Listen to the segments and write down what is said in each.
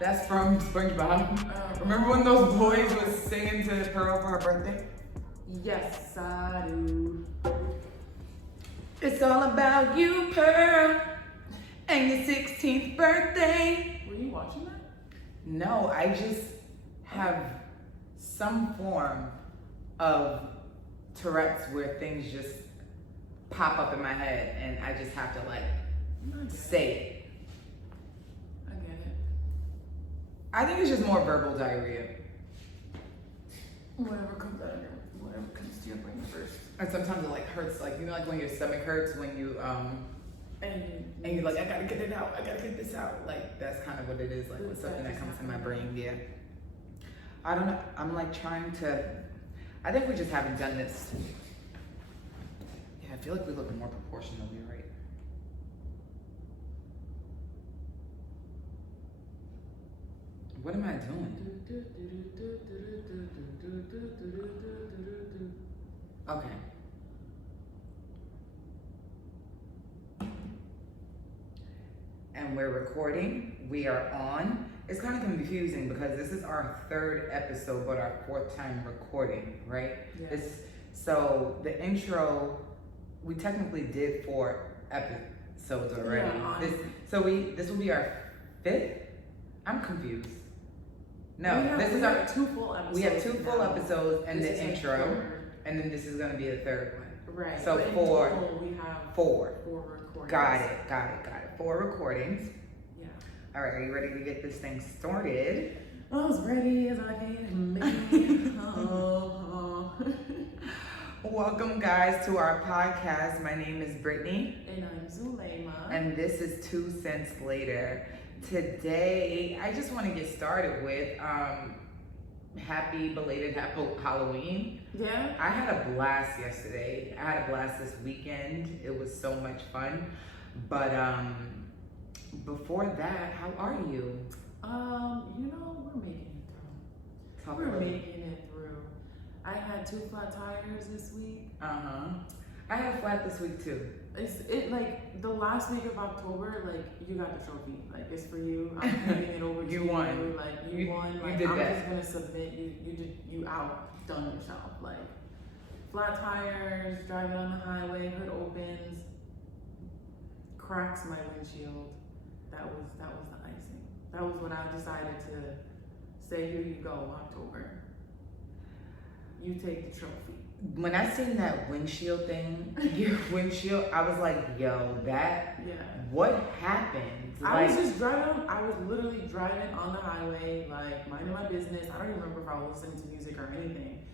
That's from SpongeBob. Remember when those boys was singing to Pearl for her birthday? Yes, I do. It's all about you, Pearl, and your 16th birthday. Were you watching that? No, I just have some form of Tourette's where things just pop up in my head and I just have to like say it. I get it. I think it's just more verbal diarrhea. Whatever comes out of your, whatever comes to your brain first. And sometimes it like hurts, like you know, like when your stomach hurts when you and you're like, I gotta get it out, I gotta get this out. Like that's kind of what it is, like with something that comes to my brain. Yeah. I don't know. I'm like trying to. I think we just haven't done this. Yeah, I feel like we look more proportionally, right? What am I doing? Okay. And we're recording. We are on. It's kind of confusing because this is our 3rd episode, but our 4th time recording, right? Yes. So the intro, we technically did 4 episodes already. Yeah, This will be our 5th. I'm confused. No, this is our 2 full episodes. We have 2 full now. episodes and This the is intro, our 3rd. and then this is gonna be the 3rd one. Right. So but in 4. total, we have 4. 4 recordings. Got it. 4 recordings. Yeah. All right, are you ready to get this thing started? As ready as I can be. Oh. Welcome, guys, to our podcast. My name is Brittany. And I'm Zulema. And this is 2 Cents Later. Today, I just want to get started with happy belated Halloween. Yeah. I had a blast yesterday. I had a blast this weekend. It was so much fun. But before that, how are you? We're making it through. We're making it through. I had 2 flat tires this week. I had a flat this week too. It like the last week of October, like you got the trophy. Like it's for you. I'm handing it over to you. Won. Like you won. Like did I'm that. just gonna submit you outdone yourself. Like flat tires, driving on the highway, hood opens, cracks my windshield. That was the icing. That was when I decided to say, here you go, October. You take the trophy. When I seen that windshield thing, your windshield, I was like, yo, what happened? I was just driving, I was literally driving on the highway, like minding my business. I don't even remember if I was listening to music or anything.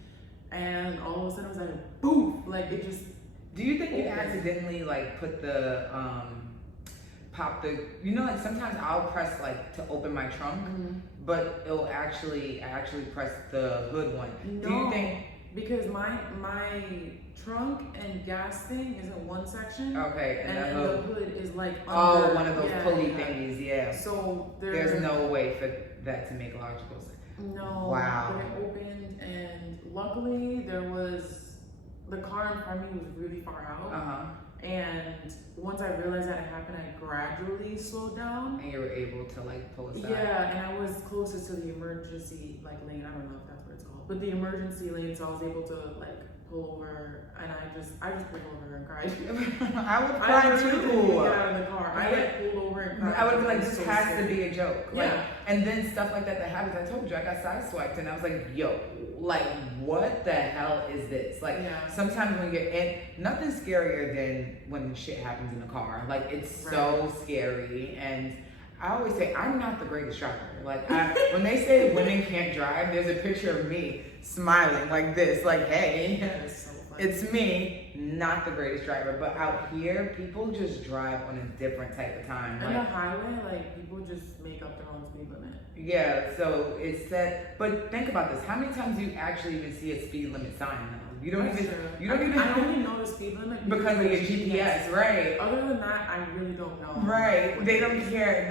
And all of a sudden it was like, boom, like it just. Do you think you accidentally like put the, pop the, you know, like sometimes I'll press like to open my trunk, but it'll actually press the hood one. No. Do you think? Because my trunk and gas thing is in one section. Okay, and the hood is like under. under. One of those pulley thingies, yeah. So there's no way for that to make logical sense. No. Wow. But it opened, and luckily the car in front of me was really far out. And once I realized that it happened, I gradually slowed down. And you were able to like pull aside. Yeah, and I was closest to the emergency lane. I don't know if that's what it's called, but the emergency lane, so I was able to like pull over, and I just pulled over and cried. I would cry too. Get out of the car. I like pulled over and cried. I would be like, this so has scary. to be a joke. Like, Yeah. And then stuff like that happens. I told you I got sideswiped, and I was like, yo, like what the hell is this? Like sometimes when you're in, nothing's scarier than when shit happens in the car. Like it's so scary. And I always say I'm not the greatest driver. Like when they say women can't drive, there's a picture of me smiling like this, like hey, it's me, not the greatest driver. But out here, people just drive on a different type of time. On the highway, like people just make up their own speed limit. Yeah, so it's set. But think about this: how many times do you actually even see a speed limit sign now? You don't even. You don't even. I only know the speed limit because of your GPS, right? Other than that, I really don't know. Right, they don't care.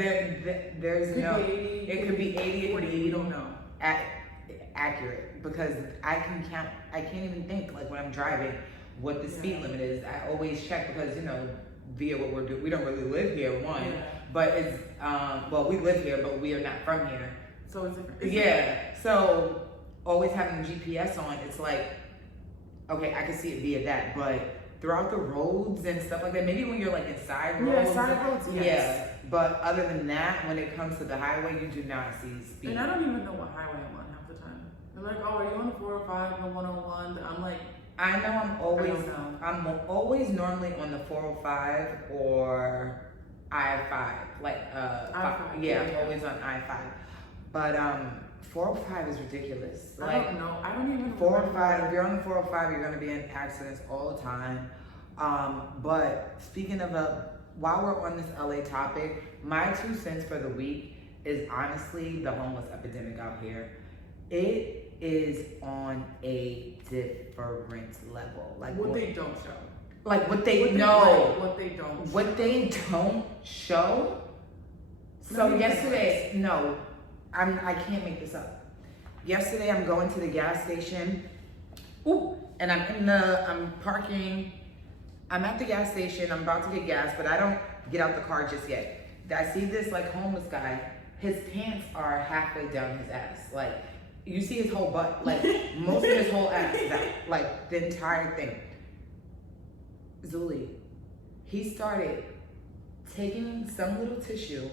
There's no. It could be 80. It could be. We don't know. Accurate, because I can count. I can't even think like when I'm driving what the speed limit is. I always check because via what we're doing. We don't really live here, one, Yeah. but it's well, we live here, but we are not from here. So it's different. Yeah. So always having the GPS on, it's like, okay, I can see it via that, but throughout the roads and stuff like that, maybe when you're like inside roads. Yeah, side roads, yes. Yeah. But other than that, when it comes to the highway, you do not see speed. And I don't even know what highway I'm on half the time. They're like, oh, are you on the 405 or 101? I'm like, I know I don't know. I'm always normally on the 405 or I-5. Like I-5, yeah, yeah. I'm always on I-5. But 405 is ridiculous. I Like don't know. I don't even know. 405, if you're on the 405, you're gonna be in accidents all the time. But speaking of while we're on this LA topic, my 2 cents for the week is honestly the homeless epidemic out here. It is on a different level. Like what they don't show. Like what they What they- know. right, what they don't. What they don't show. So Let me yesterday, no, I can't make this up. Yesterday I'm going to the gas station. Ooh, and I'm parking. I'm at the gas station. I'm about to get gas, but I don't get out the car just yet. I see this like homeless guy. His pants are halfway down his ass. Like you see his whole butt. Like most of his whole ass is out. Like the entire thing. Zuli, he started taking some little tissue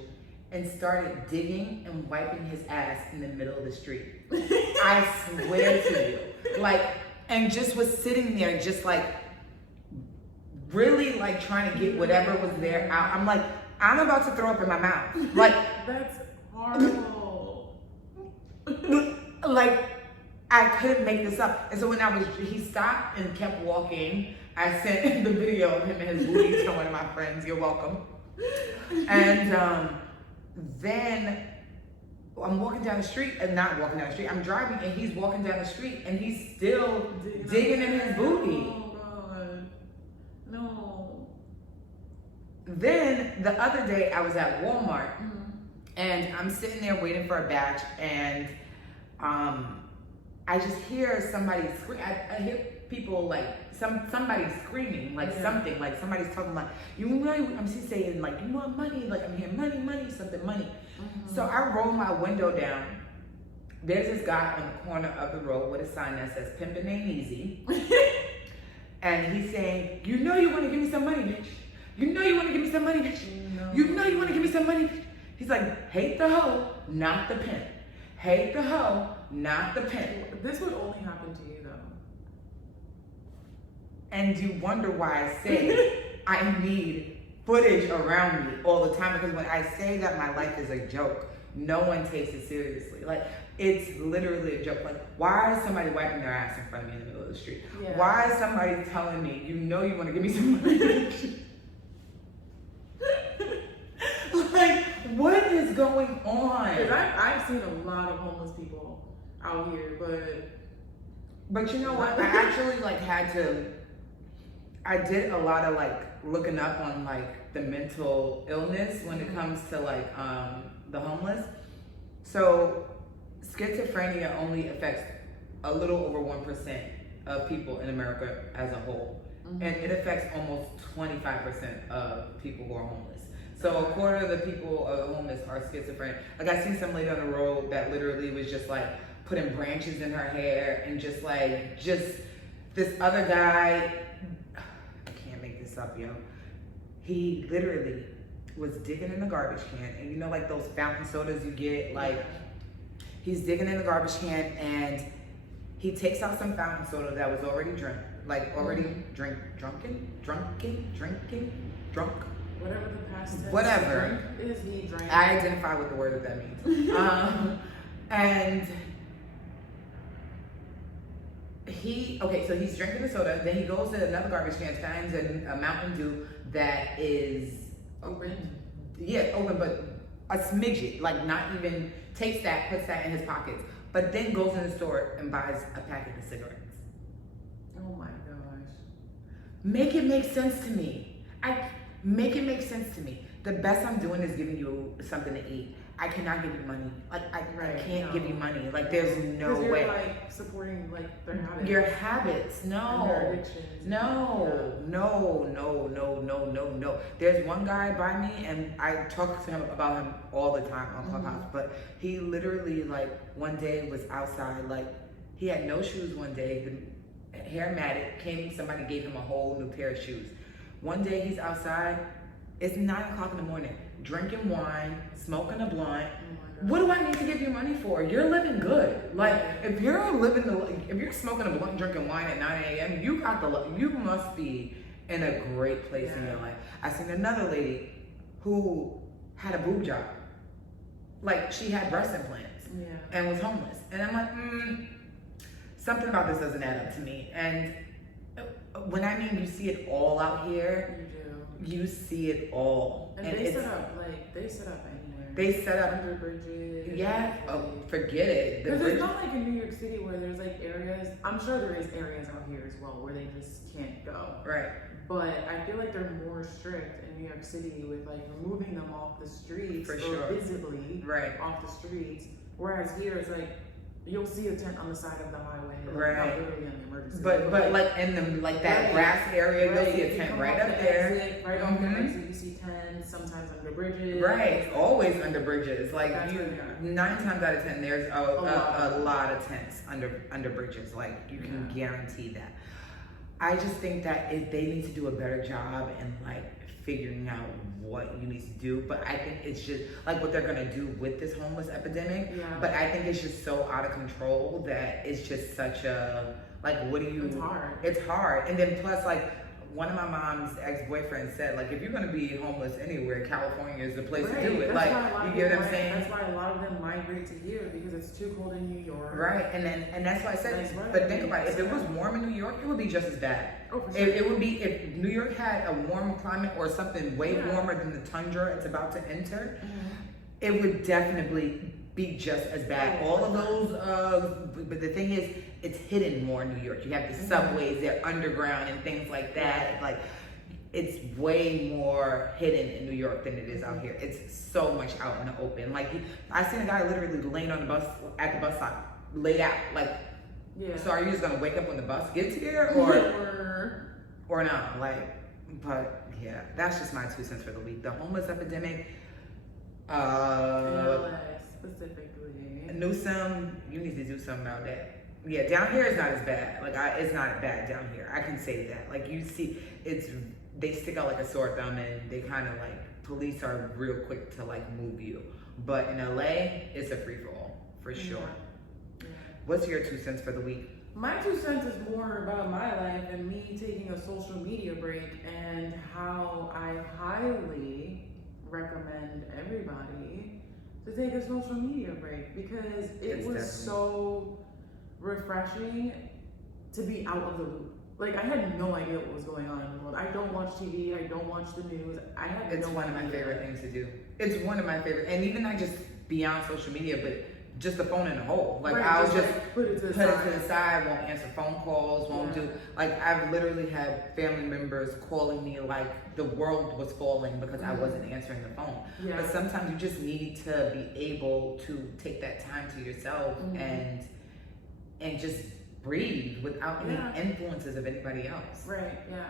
and started digging and wiping his ass in the middle of the street. I swear to you. Like, and just was sitting there just like really like trying to get whatever was there out. I'm like, I'm about to throw up in my mouth. Like, That's horrible. like I couldn't make this up. And so when he stopped and kept walking, I sent the video of him and his booty to one of my friends. You're welcome. And then I'm walking down the street, and not walking down the street. I'm driving, and he's walking down the street, and he's still digging in his booty. Oh God, no. Then the other day, I was at Walmart, Mm-hmm. and I'm sitting there waiting for a batch, and I just hear somebody scream. I hear people like somebody screaming like something, like somebody's talking like, you know, I'm just saying like, you want money, like I'm hearing money, something money. Mm-hmm. So I roll my window down. There's this guy on the corner of the road with a sign that says "Pimpin' ain't easy," and he's saying, "You know you want to give me some money, bitch. You know you want to give me some money, bitch. No. You know you want to give me some money, bitch." He's like, "Hate the hoe, not the pimp. Hate the hoe, not the pimp." This would only happen to you though. And you wonder why I say I need footage around me all the time, because when I say that my life is a joke, no one takes it seriously. Like, it's literally a joke. Like, why is somebody wiping their ass in front of me in the middle of the street? Yeah. Why is somebody telling me, you know you want to give me some money? Like, what is going on? Because I've seen a lot of homeless people out here, But you know what? I actually I did a lot of like looking up on like the mental illness when it comes to like the homeless. So schizophrenia only affects a little over 1% of people in America as a whole. Mm-hmm. And it affects almost 25% of people who are homeless. So a quarter of the people homeless are schizophrenic. Like I see some lady on the road that literally was just like putting branches in her hair, and just this other guy, I can't make this up, yo. He literally was digging in the garbage can, and you know like those fountain sodas you get, like he's digging in the garbage can and he takes out some fountain soda that was already drunk. whatever the past tense Whatever. drink is, he drank. I identify with the word that means. And so he's drinking the soda, then he goes to another garbage can, finds a Mountain Dew that is Open. Yeah, open, but a smidget, like not even, takes that, puts that in his pockets, but then goes in the store and buys a packet of cigarettes. Oh my gosh. Make it make sense to me. Make it make sense to me. The best I'm doing is giving you something to eat. I cannot give you money. Like I Right, can't no. give you money. Like there's no 'Cause you're way. like supporting like their habits. Your habits, and their no. addictions. No, no, no, no, no, no, no. There's one guy by me, and I talk to him about him all the time on Clubhouse. But he literally, like, one day was outside, like, he had no shoes one day. The hair matted, somebody gave him a whole new pair of shoes. One day he's outside, it's 9 o'clock in the morning, drinking wine, smoking a blunt. What do I need to give you money for? You're living good. Like, if you're smoking a blunt, drinking wine at 9 a.m., you must be in a great place in your life. I seen another lady who had a boob job. Like, she had breast implants and was homeless. And I'm like, something about this doesn't add up to me. And when I mean you see it all out here, you see it all. And they set up anywhere. They set up under bridges. Yeah. Oh, forget it. Because it's not like in New York City where there's like areas. I'm sure there is areas out here as well where they just can't go. Right. But I feel like they're more strict in New York City with like removing them off the streets For or sure. visibly off the streets. Whereas here it's like you'll see a tent on the side of the highway, like, right? Literally on the emergency. But like in the that grass area, you'll see a tent right up there. Exit, right off the exit, you see tents. Sometimes under bridges. Right, always under bridges. Like That's 9 times out of 10, there's a lot of tents under bridges. Like you can guarantee that. I just think that they need to do a better job in like figuring out what you need to do. But I think it's just like what they're gonna do with this homeless epidemic. Yeah. But I think it's just so out of control that it's just such a like, what do you? It's hard. It's hard, and then plus like. One of my mom's ex-boyfriends said, like, if you're gonna be homeless anywhere, California is the place to do it. That's Like, you get what I'm saying? That's why a lot of them migrate to here because it's too cold in New York. Right, and that's why I said. But think about it. If it was warm in New York, it would be just as bad. Oh, for sure. It would be if New York had a warm climate or something way warmer than the tundra it's about to enter. It would definitely be just as bad. All of those, but the thing is, it's hidden more in New York. You have the subways, they're underground and things like that. Like, it's way more hidden in New York than it is out here. It's so much out in the open. Like, I seen a guy literally laying on the bus, at the bus stop, laid out. Like, so are you just gonna wake up when the bus gets here, or not? Like, but yeah, that's just my 2 cents for the week. The homeless epidemic. LA specifically. Newsom, you need to do something about that. Yeah, down here it's not as bad. Like, it's not bad down here. I can say that. Like, you see, they stick out like a sore thumb, and they kind of like, police are real quick to like move you. But in LA, it's a free for all for sure. Yeah. What's your 2 cents for the week? My 2 cents is more about my life and me taking a social media break and how I highly recommend everybody to take a social media break because it was so refreshing to be out of the loop. Like, I had no idea what was going on in the world. I don't watch TV, I don't watch the news. It's one of my favorite things to do. It's one of my favorite, and even not just beyond social media, but just the phone in the hole. Like, I'll just put it to the side, won't answer phone calls, won't do, like, I've literally had family members calling me like the world was falling because I wasn't answering the phone. But sometimes you just need to be able to take that time to yourself and just breathe without any influences of anybody else. Right, yeah,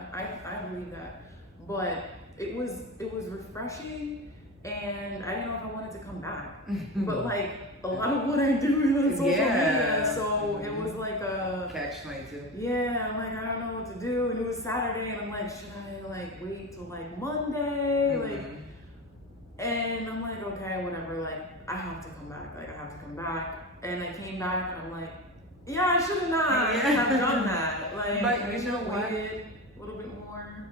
I believe that. But it was refreshing, and I didn't know if I wanted to come back. But like, a lot of what I do is on social media, so it was like a catch-22. Yeah, I'm like, I don't know what to do, and it was Saturday, and I'm like, should I like wait till like Monday? Like, and I'm like, okay, whatever, like, I have to come back, and I came back, and I'm like, yeah, I should have not have done that. Like, but you know what? A little bit more.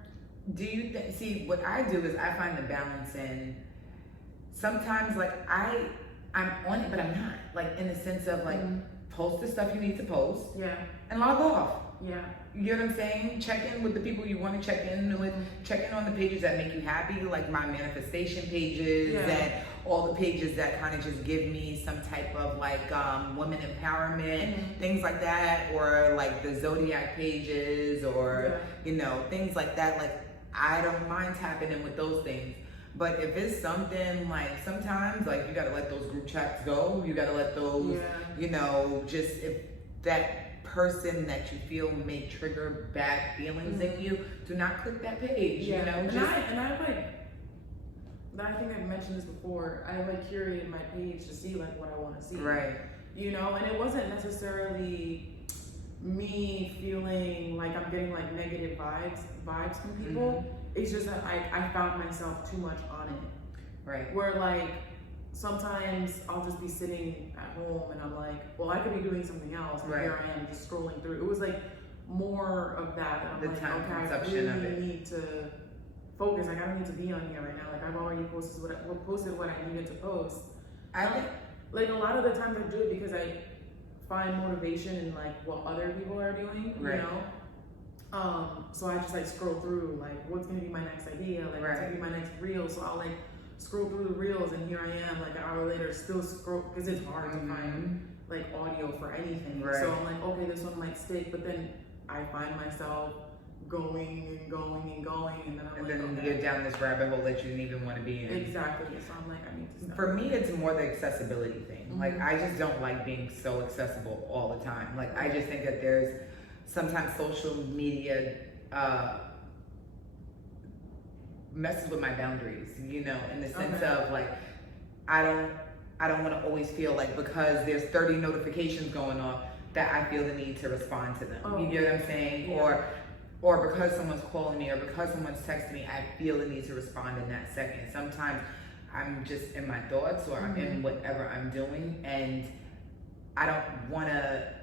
Do you see what I do is I find the balance in sometimes like I'm on it but I'm not, like, in the sense of like post the stuff you need to post and log off. You know what I'm saying? Check in with the people you want to check in with. Check in on the pages that make you happy, like my manifestation pages and all the pages that kind of just give me some type of like women empowerment, things like that, or like the Zodiac pages, or you know, things like that. Like, I don't mind tapping in with those things. But if it's something like sometimes like you gotta let those group chats go. You gotta let those, you know, just if that person that you feel may trigger bad feelings in you, do not click that page. You know, I think I've mentioned this before. I like curated my page to see like what I want to see. Right. You know, and it wasn't necessarily me feeling like I'm getting like negative vibes from people. It's just that I found myself too much on it. Right. Where like sometimes I'll just be sitting at home and I'm like, well, I could be doing something else, and here I am just scrolling through. It was like more of that. And I'm like, okay, I really need to focus. Like I don't need to be on here right now. Like I've already posted what I needed to post. I think like a lot of the times I do it because I find motivation in like what other people are doing, you know. So I just like scroll through like what's gonna be my next idea, like what's gonna be my next reel. So I'll like scroll through the reels, and here I am like an hour later still scroll because it's hard to find like audio for anything. So I'm like, okay, this one might stick, but then I find myself going and going and going, and then I'm then you get down this rabbit hole that you didn't even want to be in. Exactly. So I'm like, I need to stop. For me, it's more the accessibility thing. Like I just don't like being so accessible all the time. Like I just think that there's sometimes social media messes with my boundaries, you know, in the sense of like I don't want to always feel like because there's 30 notifications going off that I feel the need to respond to them. You get what I'm saying? Or because someone's calling me or because someone's texting me, I feel the need to respond in that second. Sometimes I'm just in my thoughts or I'm in whatever I'm doing, and I don't want to.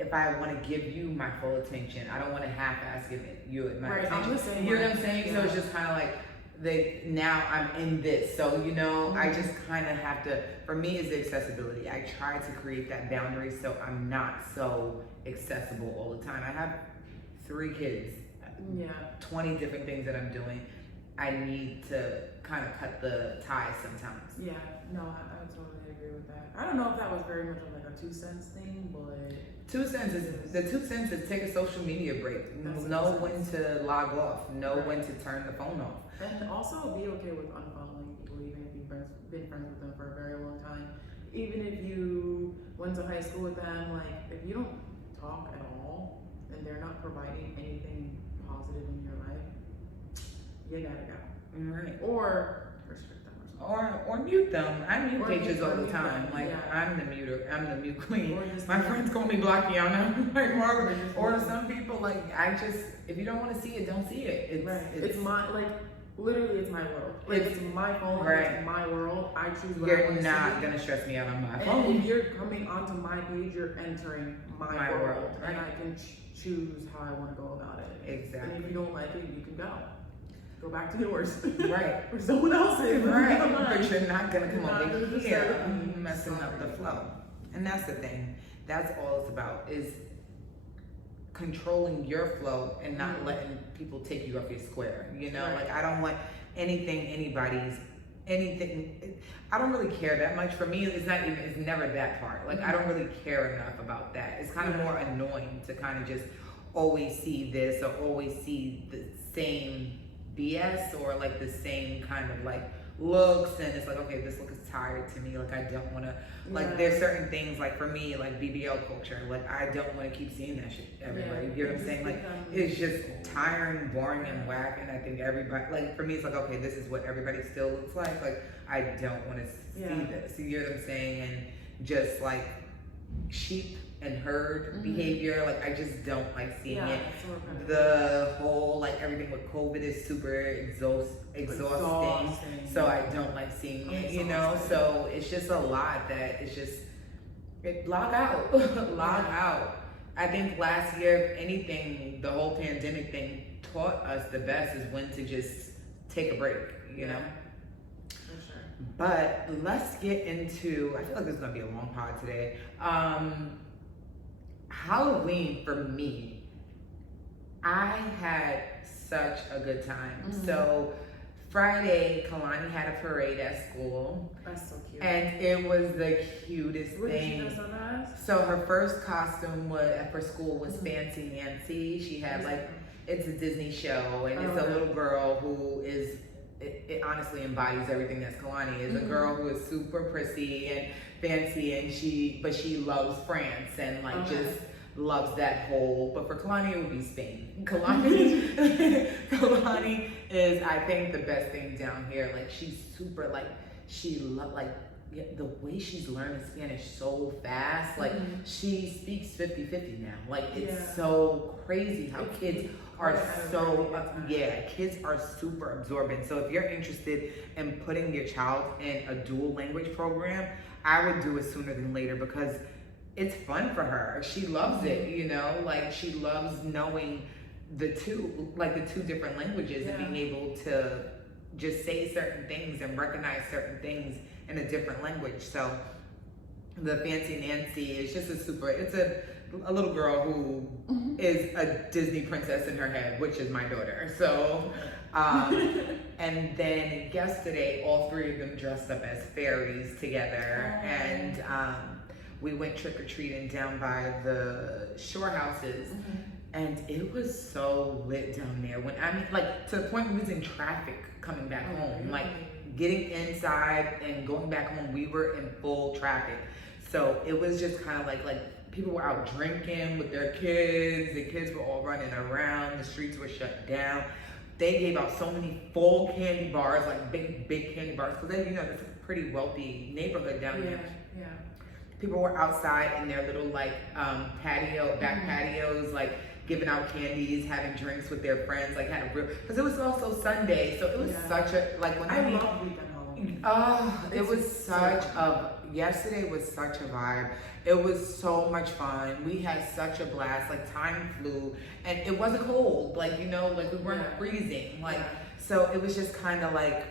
If I want to give you my full attention, I don't want to half-ass give you my attention. You know what I'm saying? So it's just kind of like now I'm in this. So, you know, I just kind of have to, for me, it's the accessibility. I try to create that boundary so I'm not so accessible all the time. I have 3 kids, 20 different things that I'm doing. I need to kind of cut the ties sometimes. Yeah, no, I totally agree with that. I don't know if that was very much of like a 2 cents thing, but 2 cents is the 2 cents is take a social media break. Know when to log off. Know when to turn the phone off. And also be okay with unfollowing people, even if you've been friends with them for a very long time. Even if you went to high school with them, like if you don't talk at all and they're not providing anything positive in your life, you gotta go. Right. Or restrict them or mute them. I mute pages all the time. Like I'm the mute queen. My friends call me Blockiana. Like or some people like if you don't want to see it, don't see it. It's my literally it's my world. Like it's my phone, it's my world. I choose what I want to see. You're not gonna stress me out on my phone. And if you're coming onto my page, you're entering my world. And I can choose how I want to go about it. Exactly. And if you don't like it, you can go. Go back to yours. Right. Or someone else's. Right. But you're not going to come over here messing up the flow. And that's the thing. That's all it's about is controlling your flow and not letting people take you off your square. You know, like I don't want anything I don't really care that much. For me, it's never that part. Like I don't really care enough about that. It's kind of more annoying to kind of just always see this or always see the same BS or like the same kind of like looks, and it's like, okay, this look is tired to me. Like I don't want to like there's certain things like for me like BBL culture, like I don't want to keep seeing that shit everywhere. You get what I'm saying? Like it's just tiring, boring, and whack. And I think everybody like for me it's like, okay, this is what everybody still looks like. Like I don't want to see this. You get what I'm saying? And just like sheep and herd behavior, like I just don't like seeing it. The whole like everything with COVID is super exhausting. So I don't like seeing it, you know. So it's just a lot that it's just log out, log out. I think last year, if anything, the whole pandemic thing taught us the best is when to just take a break, you know. For sure. But let's get into. I feel like this is gonna be a long pod today. Halloween for me, I had such a good time. So Friday, Kalani had a parade at school. That's so cute. And it was the cutest What thing. Did she dress up as? So her first costume for school was Fancy Nancy. She had like, it's a Disney show, and it's a little girl who is it honestly embodies everything that's Kalani is. A girl who is super prissy and fancy, and she loves France and like just loves that whole. But for Kalani, it would be Spain. Kalani is, I think, the best thing down here. Like she's super like the way she's learning Spanish so fast. Like she speaks 50-50 now. Like it's so crazy how kids are kids are super absorbent. So if you're interested in putting your child in a dual language program, I would do it sooner than later because it's fun for her. She loves it, you know, like she loves knowing the two different languages and being able to just say certain things and recognize certain things in a different language. So the Fancy Nancy is just it's a little girl who is a Disney princess in her head, which is my daughter. So, and then yesterday, all three of them dressed up as fairies together, and we went trick-or-treating down by the shore houses, and it was so lit down there. When I mean, like, to the point we was in traffic coming back home, like getting inside and going back home, we were in full traffic. So it was just kind of like people were out drinking with their kids. The kids were all running around. The streets were shut down. They gave out so many full candy bars, like big candy bars, because you know, it's a pretty wealthy neighborhood down there. Yeah. People were outside in their little like back patios, like giving out candies, having drinks with their friends, like had a real, because it was also Sunday, so it was such a like when I love weekend Halloween. It was such a yesterday was such a vibe. It was so much fun. We had such a blast. Like time flew, and it wasn't cold. Like you know, like we weren't freezing. Like so, it was just kind of like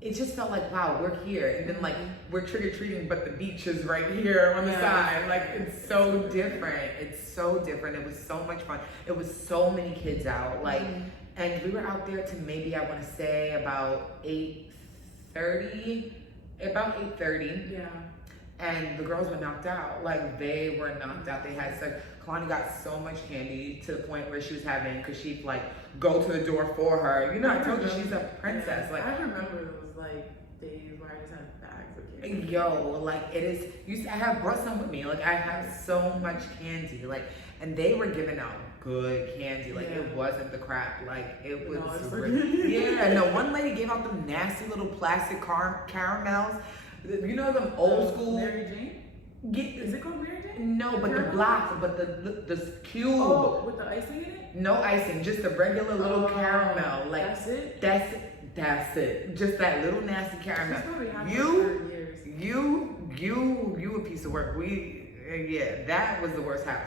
it just felt like, wow, we're here. And then like we're trick-or-treating, but the beach is right here on the side. Like it's so different. It's so different. It was so much fun. It was so many kids out. Like, and we were out there to maybe, I want to say about 8:30. Yeah. And the girls were knocked out. Like they were knocked out. They had such, Kalani got so much candy to the point where she was having, cause she'd like go to the door for her. You know, I told you she's a princess. Like I remember those like days where I just had bags of candy. Yo, like it is, I have brought some with me. Like I have so much candy. Like, and they were giving out good candy. Like it wasn't the crap. Like it was one lady gave out them nasty little plastic caramels. You know them old school Mary Jane? Is it called Mary Jane? No, but the black, but the cube. Oh, with the icing in it? No icing, just a regular little caramel. Like that's it? That's it. Just that little nasty caramel. You a piece of work. That was the worst house.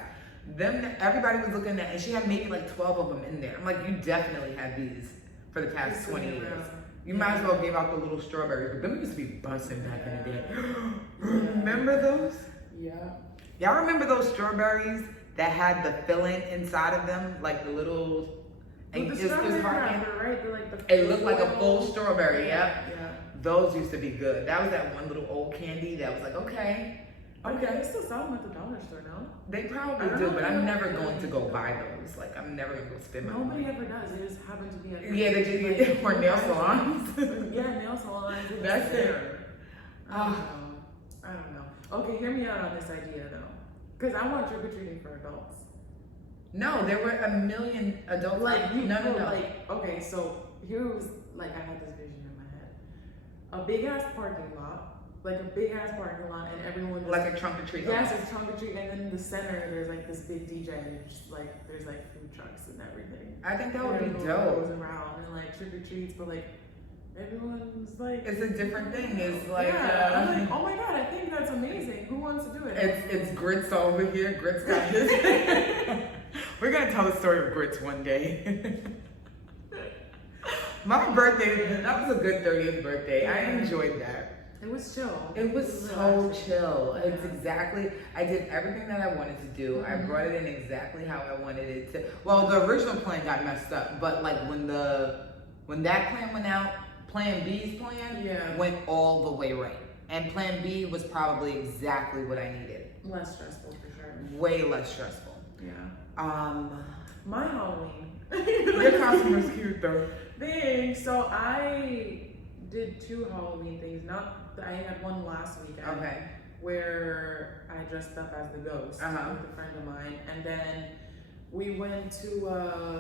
Everybody was looking at, and she had maybe like 12 of them in there. I'm like, you definitely had these for the past 20 years. You might as well give out the little strawberries, but them used to be busting back in the day. Remember those? Yeah. Y'all remember those strawberries that had the filling inside of them, like the little. And the strawberry wrapper, right? They're like it looked like a full strawberry. Yeah. Those used to be good. That was that one little old candy that was like, okay. They still sell them at the dollar store, no? They probably do, but I'm never going to go buy those. Like, I'm never going to go spend my money. Nobody ever does. They just happen to be at they just get or nail salons. Nail salons. That's it. I don't know. Okay, hear me out on this idea, though. Because I want trick-or-treating for adults. No, there were a million adults. No. Like, okay, so here was, like, I had this vision in my head. A big-ass parking lot. Like a big ass parking lot, and everyone just, like a trunk or treat. Yes, it's trunk or treat, and then in the center there's like this big DJ, and just like there's like food trucks and everything. I think that would be dope. Goes around and like trick or treats, but like everyone's like it's a different thing. It's like I'm like, oh my god, I think that's amazing. Who wants to do it? It's Grits over here. Grits got this. We're gonna tell the story of Grits one day. My birthday, that was a good 30th birthday. I enjoyed that. It was chill. It was so chill. It's exactly, I did everything that I wanted to do. I brought it in exactly how I wanted it to. Well, the original plan got messed up, but like when that plan went out, Plan B's plan went all the way right. And Plan B was probably exactly what I needed. Less stressful for sure. Way less stressful. Yeah. My Halloween. Your costume was cute though. Thanks. So I did 2 Halloween things. I had one last weekend. Okay. Where I dressed up as the ghost with a friend of mine, and then we went to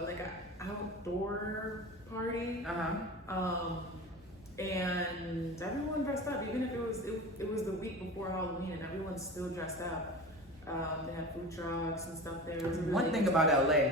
like an outdoor party. And everyone dressed up, even if it was the week before Halloween, and everyone's still dressed up. They had food trucks and stuff there. It was really One thing about LA,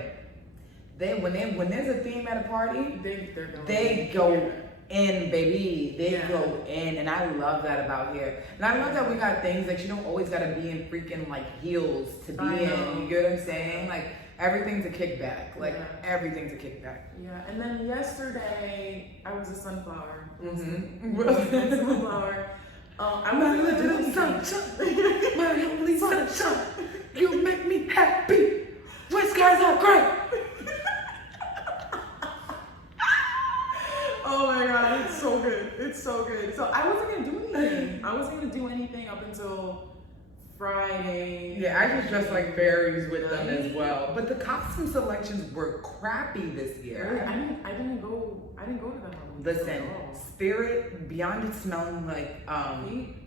when there's a theme at a party, they go in, baby. They go in, and I love that about here. And I love that we got things like you don't always gotta be in freaking like heels to be in. You get what I'm saying? Like everything's a kickback. Like everything's a kickback. Yeah. And then yesterday I was a sunflower. Sunflower. I was a little sunshine. My only sunshine. You make me happy. When skies are gray. Oh my god, it's so good. It's so good. So I wasn't gonna do anything. I wasn't gonna do anything up until Friday. Yeah, I just dressed like fairies with them as well. But the costume selections were crappy this year. I didn't go to that one. Listen, Spirit, beyond it smelling like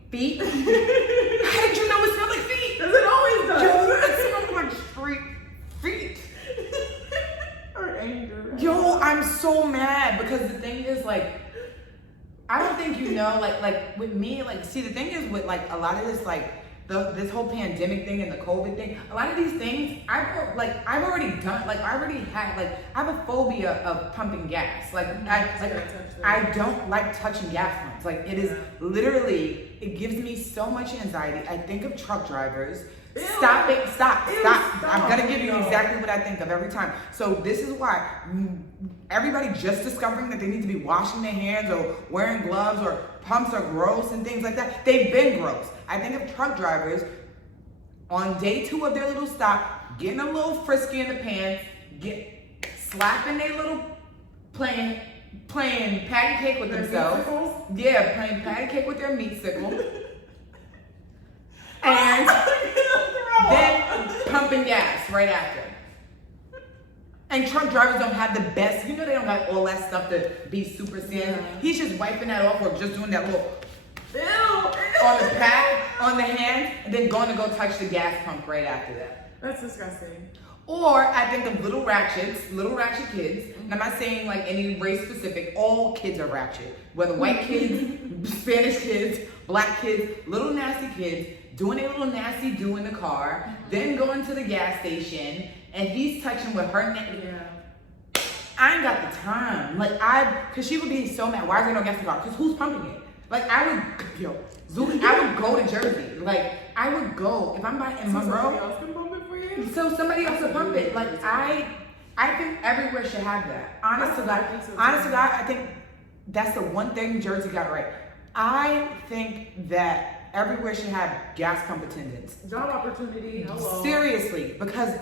feet. How did you know it smelled like feet? Because it always does. Yo, it smelled like straight feet. Or anger. Yo, I'm so mad because the thing is like, I don't think you know, like with me, like, see, the thing is with like a lot of this, like this whole pandemic thing and the COVID thing, a lot of these things, I've already done, like I already had, like I have a phobia of pumping gas. Like I don't like touching gas pumps. Like it is literally, it gives me so much anxiety. I think of truck drivers. Stop. I'm gonna give you exactly what I think of every time. So this is why everybody just discovering that they need to be washing their hands or wearing gloves or pumps are gross and things like that. They've been gross. I think of truck drivers on day 2 of their little stop, getting a little frisky in the pants, slapping their little playing patty cake with themselves. Yeah, playing patty cake with their meat sickle. And then pumping gas right after. And truck drivers don't have the best, they don't got all that stuff to be super sandy. He's just wiping that off or just doing that little on the pad, on the hand, and then going to go touch the gas pump right after that. That's disgusting. Or I think of little ratchet kids. And I'm not saying like any race specific, all kids are ratchet. Whether white kids, Spanish kids, black kids, little nasty kids, doing a little nasty do in the car, then going to the gas station, and he's touching with her neck. Yeah. I ain't got the time. Like cause she would be so mad. Why is there no gas in the car? Cause who's pumping it? Like I would go to Jersey. Like I would go if I'm in Monroe. Somebody else can pump it for you. So somebody else will pump it. Like I think everywhere should have that. Honest to God, I think that's the one thing Jersey got right. I think that everywhere should have gas pump attendants. Job opportunity. Hello. Seriously, because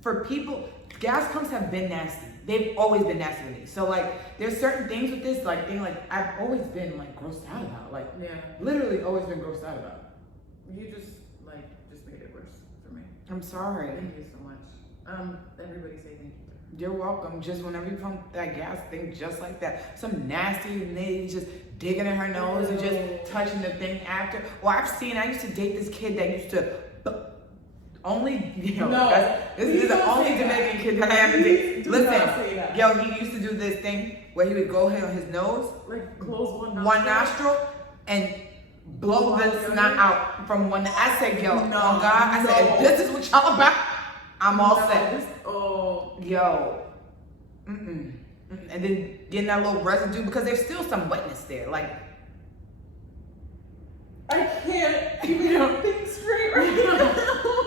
for people, gas pumps have been nasty. They've always been nasty to me. So like, there's certain things with this thing like I've always been like grossed out about. Like, literally always been grossed out about. You just made it worse for me. I'm sorry. Thank you so much. Everybody say thank you. You're welcome. Just whenever you pump that gas thing, just like that. Some nasty lady just digging in her nose and just touching the thing after. Well, I used to date this kid that used to this is the only Jamaican kid that I ever dated. Listen, he used to do this thing where he would go here on his nose, like close one nostril, and blow the snot out from one. I said, God, I said, if this is what y'all about, I'm all set. And then getting that little residue because there's still some wetness there. Like, I can't even think straight right now.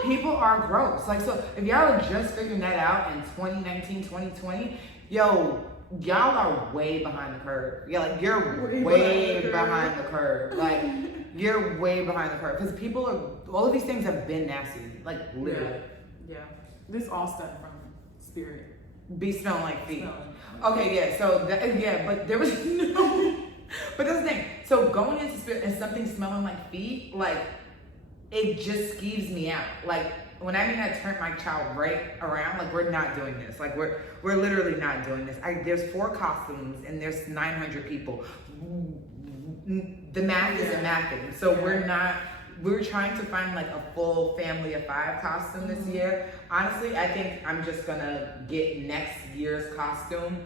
People are gross. Like, so if y'all are just figuring that out in 2019, 2020, y'all are way behind the curve. Yeah, like you're way behind the curve. Like, you're way behind the curve because all of these things have been nasty. Like, literally. Yeah. This all stemmed from Spirit. Be smelling like feet. Okay, yeah. So but there was no. But that's the thing. So going into Spirit and something smelling like feet, like it just skeeves me out. Like when I mean I turned my child right around, like we're not doing this. Like we're literally not doing this. There's 4 costumes and there's 900 people. The math isn't mathing. So we're trying to find like a full family of 5 costume this year. Honestly, I think I'm just gonna get next year's costume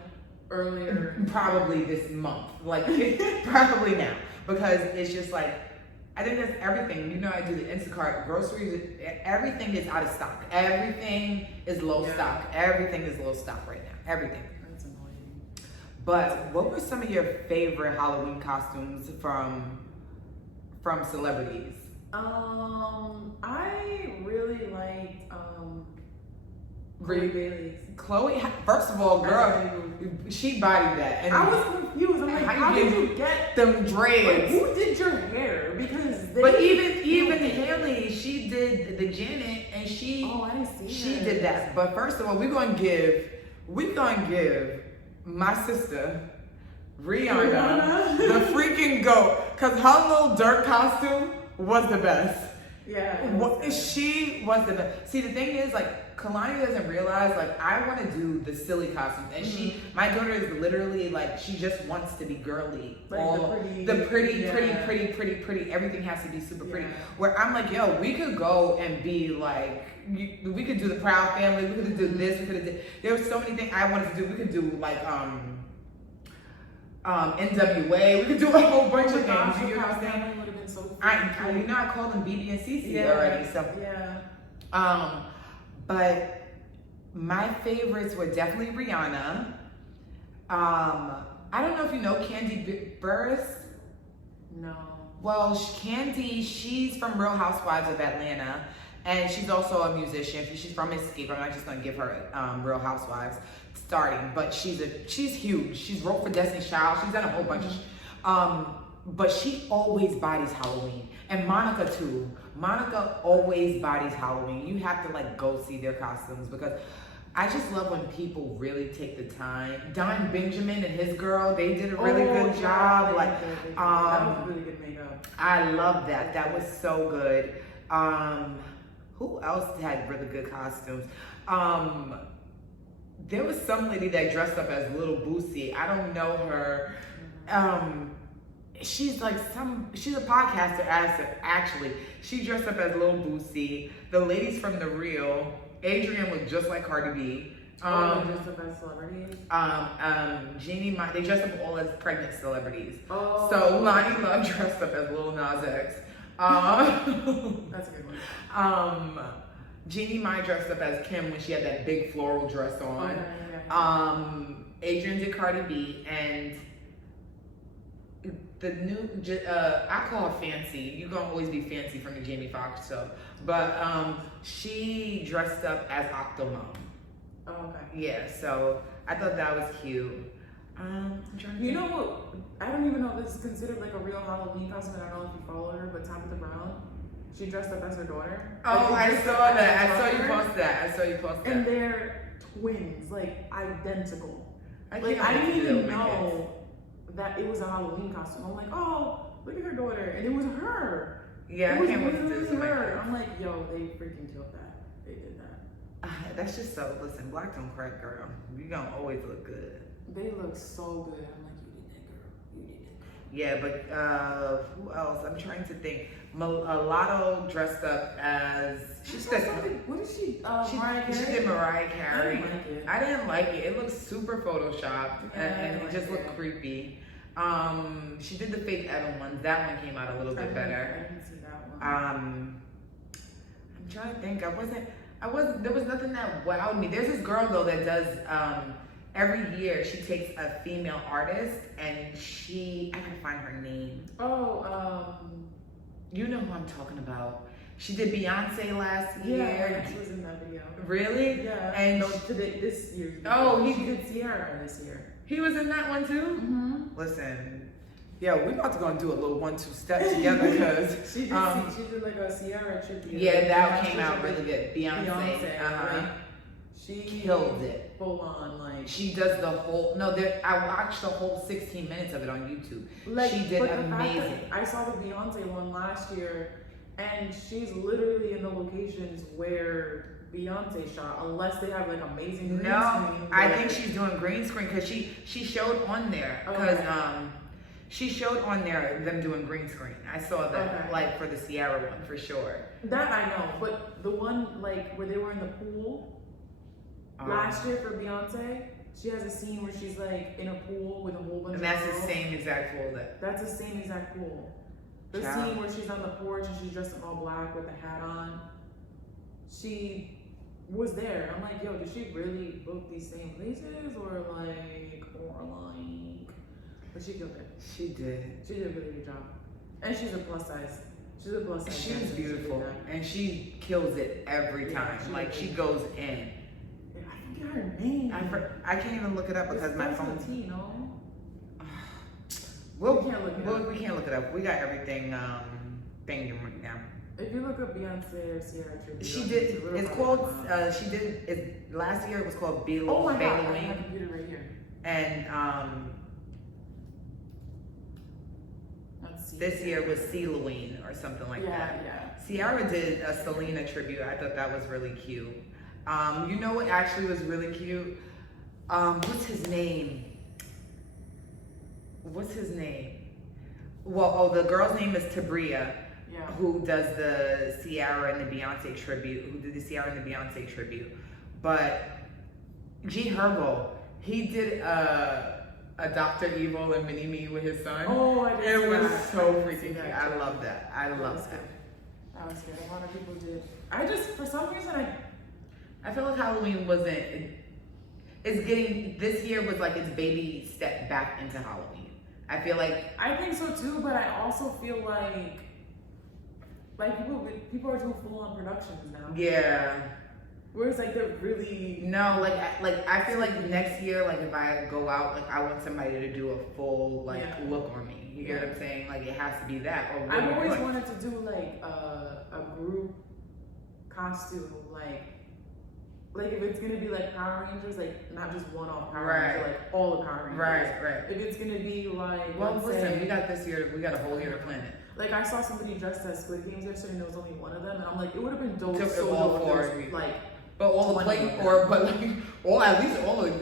earlier, probably this month, like probably now, because it's just like, I think that's everything. You know, I do the Instacart, groceries, everything is out of stock. Everything is low stock. Everything is low stock right now. Everything. That's annoying. But what were some of your favorite Halloween costumes from celebrities? I really liked Chloe Bailey's. Chloe, first of all, girl, she bodied that. And I was confused. I'm like, how did you get them dreads? Like, who did your hair? Because but even Haley, she did the Janet, and she I didn't see she her. did that. But first of all, we're gonna give my sister Rihanna the freaking GOAT, cause her little dirt costume was the best. Yeah. She was the best. See, the thing is, like, Kalani doesn't realize, like, I want to do the silly costumes, and my daughter is literally like, she just wants to be girly. Like all the pretty, everything has to be super pretty. Where I'm like, yo, we could go and be like, we could do the Proud Family, we could do this, there were so many things I wanted to do. We could do like NWA, we could do a whole bunch of things. You know what I'm saying? Would have been so I called them BB and CC already. So but my favorites were definitely Rihanna. I don't know if you know Candy Burris. No. Well, Candy, she's from Real Housewives of Atlanta, and she's also a musician. She's from Escape. I'm not just gonna give her Real Housewives starting, but she's huge. She's wrote for Destiny's Child. She's done a whole bunch of. But she always bodies Halloween, and Monica too. Monica always bodies Halloween. You have to like go see their costumes, because I just love when people really take the time. Don Benjamin and his girl, they did a really good job. Like, that was really good makeup. I love that. That was so good. Who else had really good costumes? There was some lady that dressed up as Little Boosie. I don't know her. She's a podcaster actually. She dressed up as Lil Boosie. The ladies from The Real, Adrienne looked just like Cardi B. Dressed up as celebrities? Jeannie, they dressed up all as pregnant celebrities. Oh. So Lonnie Love dressed up as Lil Nas X. That's a good one. Jeannie Mai dressed up as Kim when she had that big floral dress on. Adrienne did Cardi B, and the new, I call her Fancy. You're gonna always be Fancy from the Jamie Foxx show. But she dressed up as Octomom. Oh, okay. Yeah, so I thought that was cute. You know what? I don't even know if this is considered like a real Halloween costume. I don't know if you follow her, but Tabitha Brown, she dressed up as her daughter. Oh, I saw that. I saw you post that. And they're twins, like identical. I didn't even know that it was a Halloween costume. I'm like, oh, look at her daughter, and it was her. Yeah, it was I can't wait to do literally this. her. I'm like, yo, they freaking killed that. They did that. That's just so. Listen, black don't crack, girl. You gonna always look good. They look so good. I'm like, you did that, girl. You did that. Yeah, but who else? I'm trying to think. Mulatto dressed up as what is she? Mariah Carey? She did Mariah Carey. I didn't like it. I didn't like it. It looked super photoshopped, and it just looked creepy. She did the Faith Evans one. That one came out a little bit better. I didn't see that one. I'm trying to think. There was nothing that wowed me. There's this girl though that does every year she takes a female artist and I can find her name. You know who I'm talking about. She did Beyonce last year. Yeah, she was in that video. Really? Yeah. And this year. Oh, he did Ciara this year. He was in that one too? Mm-hmm. Listen, yeah, we're about to go and do a little 1-2 step together because she did like a Ciara tribute. Yeah, that came out really good. Beyonce. Like, she killed it. Full on, like she does the whole. I watched the whole 16 minutes of it on YouTube. She did amazing. I saw the Beyonce one last year, and she's literally in the locations where Beyonce shot, unless they have like amazing green screen. I think she's doing green screen because she showed on there because she showed on there them doing green screen. I saw that like for the Ciara one for sure. That I know, but the one like where they were in the pool last year for Beyonce, she has a scene where she's like in a pool with a whole bunch and of that's girls. the same exact pool That's the same exact pool. The scene where she's on the porch and she's dressed in all black with a hat on. She was there. I'm like, yo, did she really book these same places or like? But she killed it. She did. She did a really good job, and she's a plus size. She's a plus size. She's beautiful, and she kills it every time. Like she goes in. Yeah, I forget her name. I can't even look it up because my phone's. We can't look it up. We can't look it up. We got everything banging right now. If you look up Beyonce or Ciara tribute, she did. It's called. She did. It last year. It was called Bellowing. Oh my god! I have a computer right here. And Let's see. this year was Celine or something like that. Yeah. Ciara did a Selena tribute. I thought that was really cute. You know what actually was really cute? What's his name? Well, the girl's name is Tabria. Yeah. Who does the Ciara and the Beyonce tribute? Who did the Ciara and the Beyonce tribute? But G Herbo, he did a Dr. Evil and Mini Me with his son. Oh, I did. It was so freaking cute. I love that. I love that. That was good. A lot of people did. I just, for some reason, I feel like Halloween wasn't. It's getting. This year was like its baby step back into Halloween. I feel like. I think so too, but I also feel like people are doing full on productions now. Yeah. Whereas like they're really no, I feel like next year, like if I go out, like I want somebody to do a full look on me. You get what I'm saying? Like it has to be that. Or I've always wanted to do like a group costume, like if it's gonna be like Power Rangers, like not just one off Power Rangers, like all the Power Rangers. Right. If it's gonna be like, well, listen, we got this year. We got a whole year to plan it. Like I saw somebody dressed as Squid Games yesterday, and there was only one of them, and I'm like, it would have been dope. So all four, like. But all the plate, or at least all of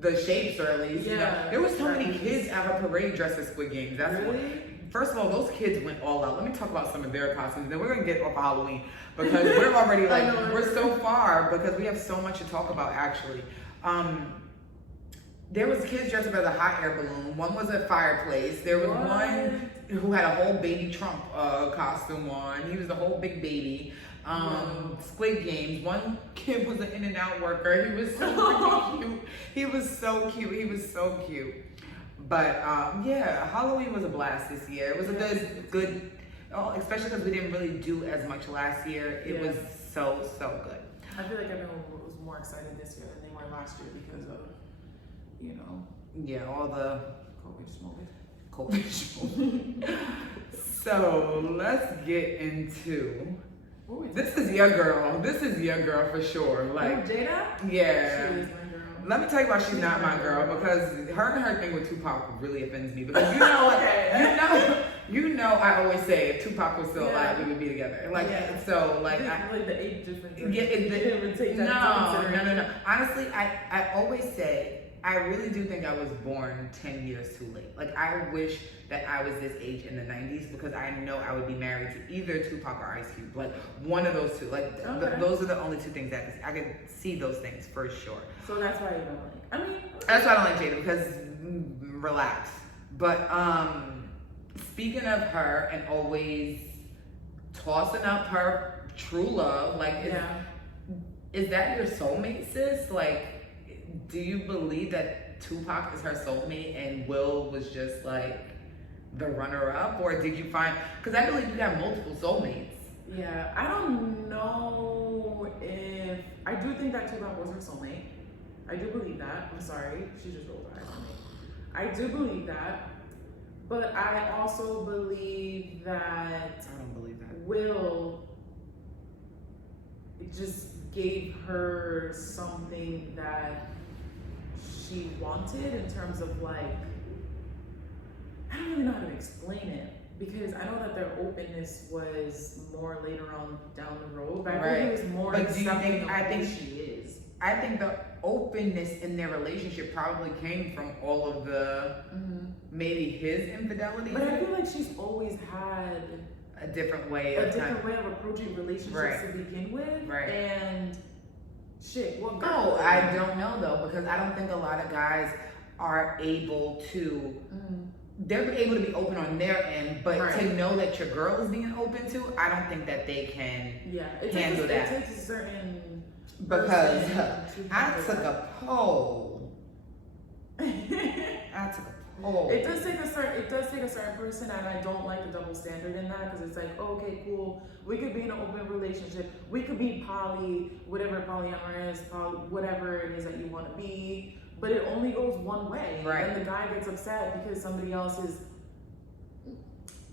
the shapes, or at least, you know. There was so many kids at her parade dressed as Squid Games. That's really? First of all, those kids went all out. Let me talk about some of their costumes. Then we're gonna get off Halloween because we're already like we're so far because we have so much to talk about. Actually, there was kids dressed up as a hot air balloon. One was a fireplace. There was one who had a whole baby Trump costume on. He was the whole big baby. Squid Games. One kid was an In-N-Out worker. He was so freaking cute. He was so cute. But yeah, Halloween was a blast this year. It was a good, especially because we didn't really do as much last year. It was so good. I feel like everyone was more excited this year than they were last year because of, you know. Yeah, all the COVID smoke. So let's get into. This is your girl. This is your girl for sure. Like Jada? Yeah. She is my girl. Let me tell you why she's not my girl, because her thing with Tupac really offends me. Because you know, I always say if Tupac was still alive, we would be together. Like so, like the age difference. No. Honestly, I always say I really do think I was born 10 years too late. Like I wish that I was this age in the 90s because I know I would be married to either Tupac or Ice Cube. Like one of those two. Like those are the only two things that I could see those things for sure. So that's why you don't like. I mean, that's why I don't like Jada because relax. But speaking of her and always tossing up her true love, like is that your soulmate, sis? Like, do you believe that Tupac is her soulmate and Will was just like the runner-up, or did you find? Because I believe you have multiple soulmates. Yeah, I don't know if I do think that Tupac was her soulmate. I do believe that. I'm sorry, she just rolled her eyes on me. I do believe that, but I also believe that I don't believe that. Will just gave her something that she wanted in terms of like, I don't really know how to explain it, because I know that their openness was more later on down the road, but I Right. think it was more But do you accepting think- of I who think- she is. I think the openness in their relationship probably came from all of the maybe his infidelity, But I feel like she's always had a different way a of different way of approaching relationships Right. to begin with. Right. And shit, what No, I don't know though, because I don't think a lot of guys are able to. They're able to be open on their end, but Right. to know that your girl is being open to, I don't think that they can. Yeah, it handle takes, that. It takes a certain Because person to I handle took that. a poll. I took a poll. It does take a certain person, and I don't like the double standard in that, because it's like, oh, okay, cool, we could be in an open relationship, we could be poly, whatever polyamorous, whatever it is that you want to be, but it only goes one way, Right. and the guy gets upset because somebody else is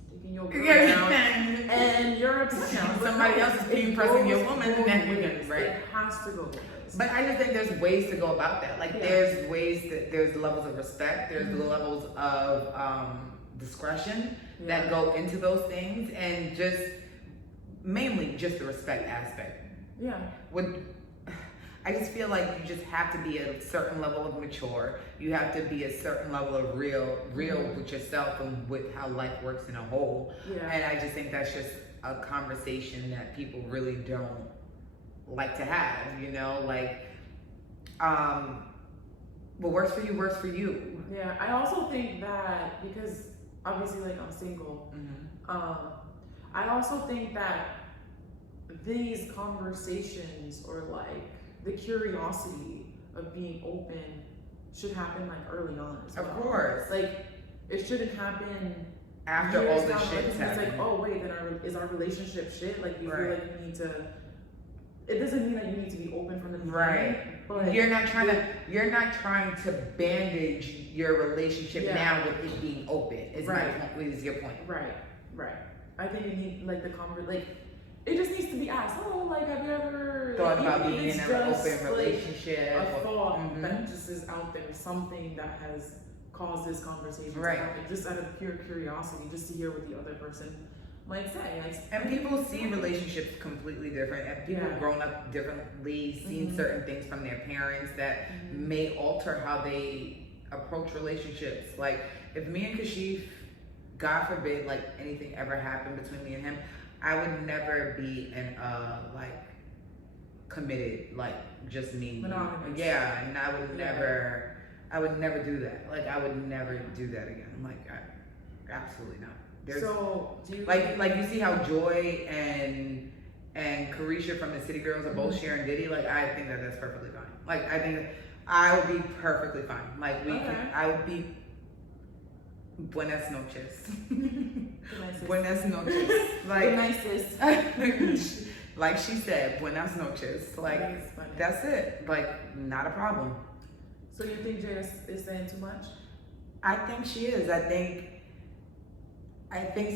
taking your girl Yeah. down, and you're upset now. But Somebody no, else is it being pressing your goes woman, both and then you ways. can- right. It has to go both ways. But I just think there's ways to go about that. Like Yeah. there's ways that there's levels of respect, there's Mhm. levels of discretion that Yeah. go into those things, and just mainly just the respect aspect. Yeah. I just feel like you just have to be a certain level of mature. You have to be a certain level of real with yourself and with how life works in a whole. Yeah. And I just think that's just a conversation that people really don't like to have, you know, like, what works for you works for you. Yeah, I also think that because obviously, like, I'm single, I also think that these conversations, or like the curiosity of being open, should happen like early on as well. Of course. Like, it shouldn't happen After years all this down the road, shit's because it's like, happened. oh wait, then is our relationship shit? Like, you feel Right. like you need to. It doesn't mean that you need to be open from the beginning, Right. but You're not trying to bandage your relationship Yeah. now with it being open. Is Right. my point? Is your point? Right. I think you need like it just needs to be asked. Oh, like, have you ever Thought about even if being in it's an just, open like, relationship? a thought Mhm. that just is out there, something that has caused this conversation Right. to happen, just out of pure curiosity, just to hear what the other person might say. Like, And people see relationships completely different, and people Yeah. have grown up differently, seen Mhm. certain things from their parents that may alter how they approach relationships. Like, if me and Kashif, God forbid, like anything ever happened between me and him, I would never be in a like committed, like just me. Monogamous. Yeah, and I would Yeah. never do that. Like, I would never do that again. Like, absolutely not. There's so do you like you see how Joy and Carisha from the City Girls are both sharing Diddy. Like, I think that that's perfectly fine. Like, I think I would be perfectly fine. Like, I would be buenas noches. the nicest, Buenas noches. the Like, nicest. like she said, buenas noches. Like, That's funny. that's it. Like, not a problem. So you think Jay is saying too much? I think she is. I think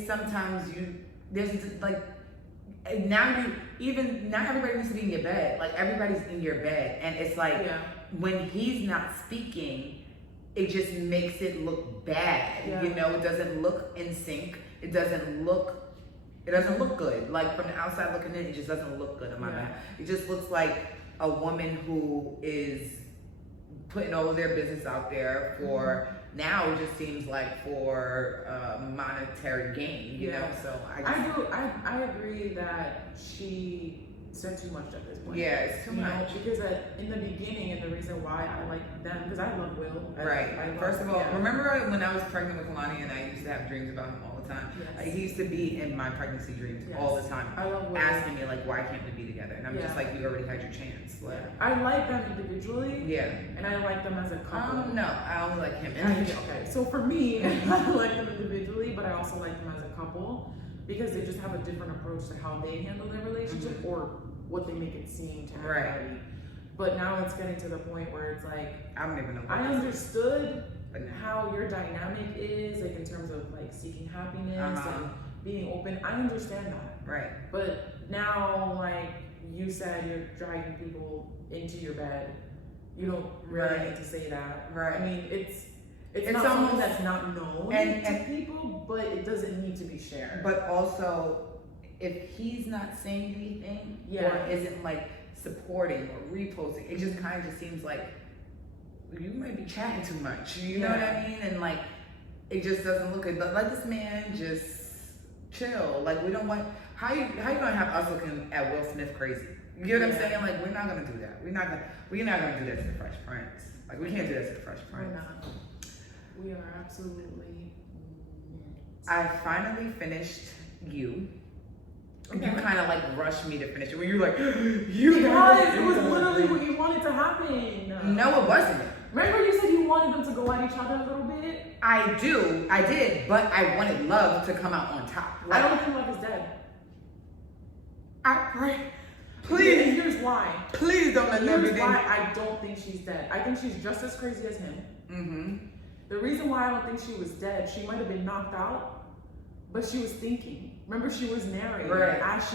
sometimes there's like, now everybody needs to be in your bed. Like, everybody's in your bed, and it's like, Yeah. when he's not speaking, it just makes it look bad. Yeah. You know, it doesn't look in sync. It doesn't look good. Like, from the outside looking in, it just doesn't look good on my Yeah. back. It just looks like a woman who is putting all of their business out there for, now it just seems like for monetary gain, you Yeah. know? So I agree that she said too much at this point. yeah, it's too You know, much. because in the beginning, and the reason why I like them, because I love Will. Right. I love- First of all, yeah. remember when I was pregnant with Kalani and I used to have dreams about him all the time? Yes. He used to be in my pregnancy dreams Yes. all the time, I love Will. asking me like, why can't we be together? And I'm just Yeah. like, you already had your chance. Like, I like them individually, yeah. and I like them as a couple. No, I only like him. Okay, so for me, I like them individually, but I also like them as a couple because they just have a different approach to how they handle their relationship or what they make it seem to Right. everybody. But now it's getting to the point where it's like, I don't even know. I understood But now, how your dynamic is, like in terms of like seeking happiness Uh-huh. and being open. I understand that. right. But now, like you said, you're dragging people into your bed. You don't really Right. need to say that. Right. I mean, it's It's It's not something almost- that's not known and- to people, but it doesn't need to be shared. But also, if he's not saying anything Yeah. or isn't like supporting or reposting, it just kind of just seems like you might be chatting too much. You know what I mean? And like, it just doesn't look good. But let this man just chill. Like, we don't want. How you gonna have us looking at Will Smith crazy? You get what I'm saying? Like, we're not gonna do that. We're not gonna do that to the Fresh Prince. Like, we can't do that to the Fresh Prince. We're not. We are absolutely I finally finished You. Okay. You kind of like rushed me to finish it. When you were like, you Because it was literally what you wanted to happen. No, it wasn't. Remember you said you wanted them to go at each other a little bit? I did, but I wanted Love to come out on top. I don't think Love is dead. I pray. And Please, here's why. please don't let Love be Here's dead. why I don't think she's dead. I think she's just as crazy as him. Mm-hmm. The reason why I don't think she was dead, she might have been knocked out, but she was thinking. Remember, she was narrating. Right. As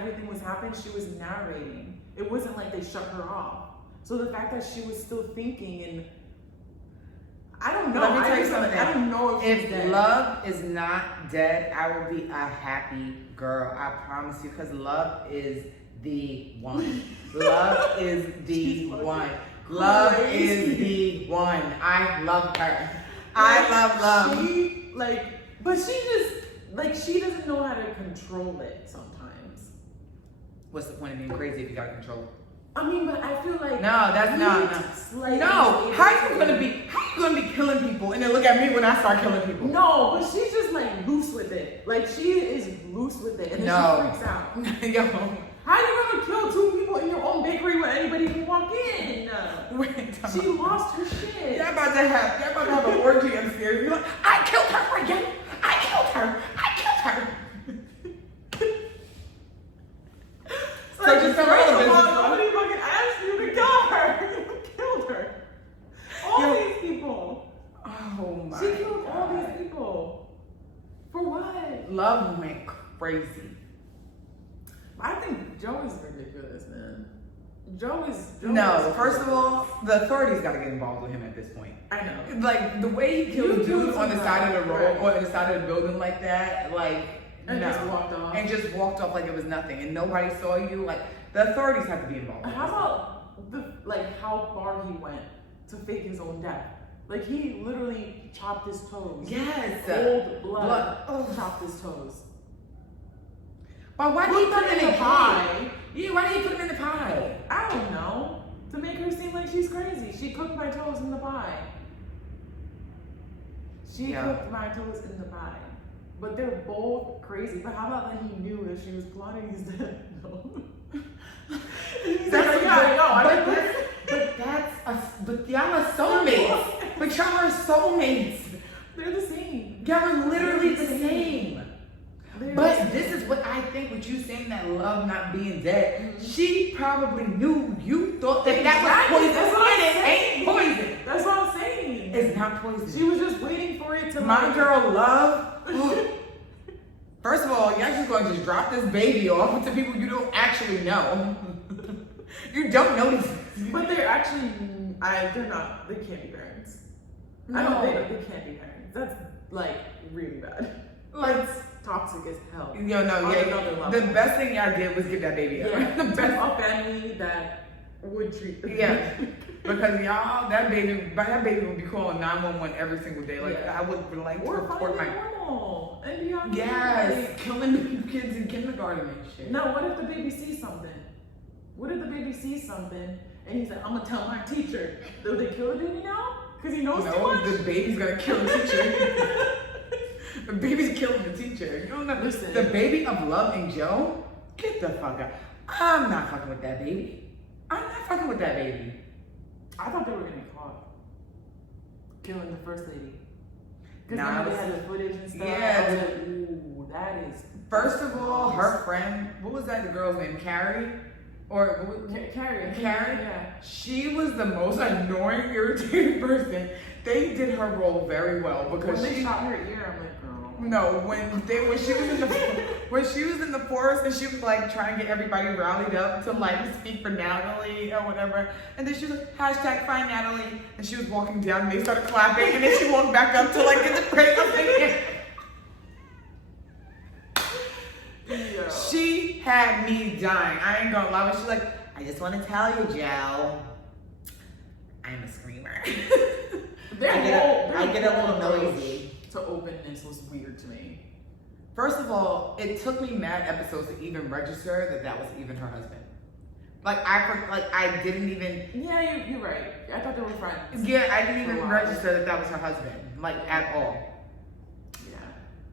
everything was happening, she was narrating. It wasn't like they shut her off. So the fact that she was still thinking, and I don't know. Let me tell you something. I don't know if she's If dead. Love is not dead, I will be a happy girl. I promise you, because Love is the one. Love is the She's one. Love crazy. is the one. I love her. I love Love. She but she just she doesn't know how to control it sometimes. What's the point of being crazy if you gotta control it? I mean, but I feel like No, that's not. No, how you gonna be killing people and then look at me when I start killing people? No, but she's just like loose with it. Like she is loose with it, and then No. she freaks out. Yo, How you gonna kill two people in your own bakery where anybody can walk in? wait, She lost her shit. y'all about to have an orgy upstairs. You're like, I killed her again. I killed her. I killed her. So just tell First her of all, business. nobody fucking asked you to kill her. You killed her. All Yo. these people. Oh my She killed all God. these people. For what? Love went crazy. I think Joe is ridiculous, man. Joe is No, first of all, the authorities got to get involved with him at this point. I know. Like the way he killed You a dude killed on the side of the road somebody, or on the side of the building like that, like And no. just walked off. And just walked off like it was nothing, and nobody saw you. Like the authorities have to be involved. How about how far he went to fake his own death? Like he literally chopped his toes. Yes. Cold blood. Ugh. Chopped his toes. But why did he put him in the pie? pie? Yeah, why did he put him in the pie? I don't know. To make her seem like she's crazy. She cooked my toes in the pie. She Yeah. cooked my toes in the pie. But they're both crazy. But how about that he knew that she was plotting his death? No. He's That's like, what yeah, no, but y'all are soulmates. But y'all are soulmates. they're the same. Y'all are literally the same. They're the But same. this is what I think with you saying that Love not being dead. She probably knew you thought that Exactly, that that's was what poison. I'm And it ain't poison. That's what I'm saying. It's not poison. She was just waiting for it to My girl Love. First of all, y'all just gonna just drop this baby off to people you don't actually know. You don't know these. But they're actually, they're not. They can't be parents. I don't think they can't be parents. That's like really bad. Like, Toxic as hell. yo, no, On yeah. another level. The best thing y'all did was give that baby up. Yeah, The best. a family that would treat them. Yeah, because y'all, that baby would be calling 911 every single day. Like Yeah. I would like to We're report finally my. normal. And beyond Yes, killing kids in kindergarten and shit. Now, what if the baby sees something? What if the baby sees something and he's like, I'm gonna tell my teacher? Do they kill the baby now? Because he knows too No, much? the baby's gonna kill the teacher. The baby's killing the teacher. You don't know. Listen. The baby of Love and Joe? Get the fuck out. I'm not fucking with that baby. I'm not fucking with that baby. I thought they were gonna be caught killing the first lady. Because Nah, now they it was- had the footage and stuff. Yeah, I was like, ooh, that is. First of all, her friend, what was that, the girl's name? Carrie? Or what was Carrie. Carrie? Yeah. She was the most annoying, irritating person. They did her role very well When because they she. shot her ear, I'm like, girl. No, when she was in the forest and she was like trying to get everybody rallied up to like speak for Natalie or whatever, and then she was like, hashtag find Natalie, and she was walking down and they started clapping, and then she walked back up to like get the praise up again. Yeah. She had me dying. I ain't gonna lie, but she's like, I just want to tell you, Joe, I'm a screamer. I get a little noisy. To openness was weird to me. First of all, it took me mad episodes to even register that was even her husband. I didn't even. Yeah, you're right. I thought they were friends. Yeah, I didn't even register that was her husband, like at all. Yeah.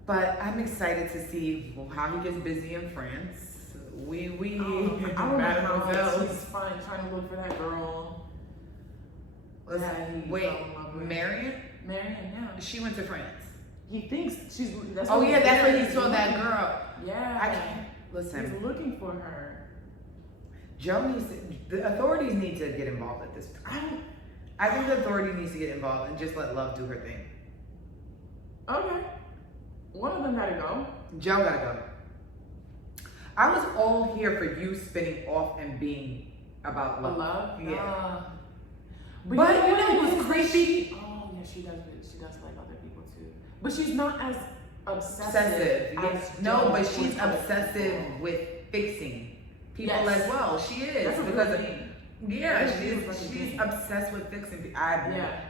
But I'm excited to see how he gets busy in France. I don't know how he's trying to look for that girl. Marion? Marion, yeah. She went to France. He thinks she's. That's oh yeah, that's where when he saw that girl. Yeah. I can't listen. He's looking for her. Joe needs to, the authorities need to get involved at this. I think the authority needs to get involved and just let Love do her thing. Okay. One of them gotta go. Joe gotta go. I was all here for you spinning off and being about love. Love? Yeah. But you know what's creepy? Oh yeah, she does like other people too. But she's not as obsessive. As no, but she's obsessive with fixing people as well. She is. That's because Yeah, she's obsessed with fixing.